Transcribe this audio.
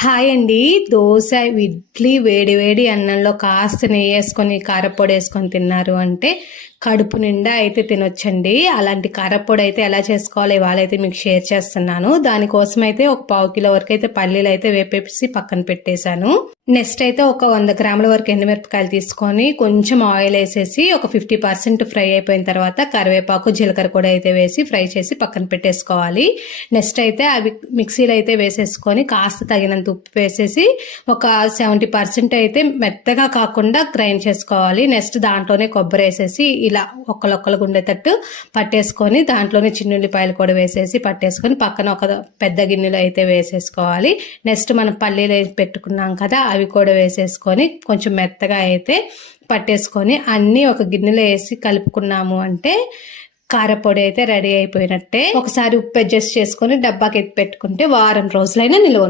Hi అండి. దోశ, ఇడ్లీ వేడి వేడి అన్నంలో కాస్త నెయ్యి వేసుకొని కారపొడి వేసుకొని తిన్నారు అంటే కడుపు నిండా అయితే తినొచ్చండి. అలాంటి కారపొడి అయితే ఎలా చేసుకోవాలో ఇవాళ అయితే మీకు షేర్ చేస్తున్నాను. దానికోసం అయితే ఒక 1/2 కిలో వరకు అయితే పల్లీలు అయితే వేపేసి పక్కన పెట్టేశాను. నెక్స్ట్ అయితే ఒక 100 గ్రాముల వరకు ఎండుమిరపకాయలు తీసుకొని కొంచెం ఆయిల్ వేసేసి ఒక 50% ఫ్రై అయిపోయిన తర్వాత కరివేపాకు, జీలకర్ర కూడా అయితే వేసి ఫ్రై చేసి పక్కన పెట్టేసుకోవాలి. నెక్స్ట్ అయితే అవి మిక్సీలో అయితే వేసేసుకొని కాస్త తగినంత ఉప్పు వేసేసి ఒక 70% అయితే మెత్తగా కాకుండా గ్రైండ్ చేసుకోవాలి. నెక్స్ట్ దాంట్లోనే కొబ్బరి వేసేసి ఇలా ఒక్కలొక్కలు ఉండేటట్టు పట్టేసుకొని దాంట్లోనే చిన్నుల్లిపాయలు కూడా వేసేసి పట్టేసుకొని పక్కన ఒక పెద్ద గిన్నెలో అయితే వేసేసుకోవాలి. నెక్స్ట్ మనం పల్లీలు పెట్టుకున్నాం కదా, అవి కూడా వేసేసుకొని కొంచెం మెత్తగా అయితే పట్టేసుకొని అన్నీ ఒక గిన్నెలో వేసి కలుపుకున్నాము అంటే కారపొడి అయితే రెడీ అయిపోయినట్టే. ఒకసారి ఉప్పు అడ్జస్ట్ చేసుకొని డబ్బాకి ఎత్తి పెట్టుకుంటే వారం రోజులైనా నిల్వ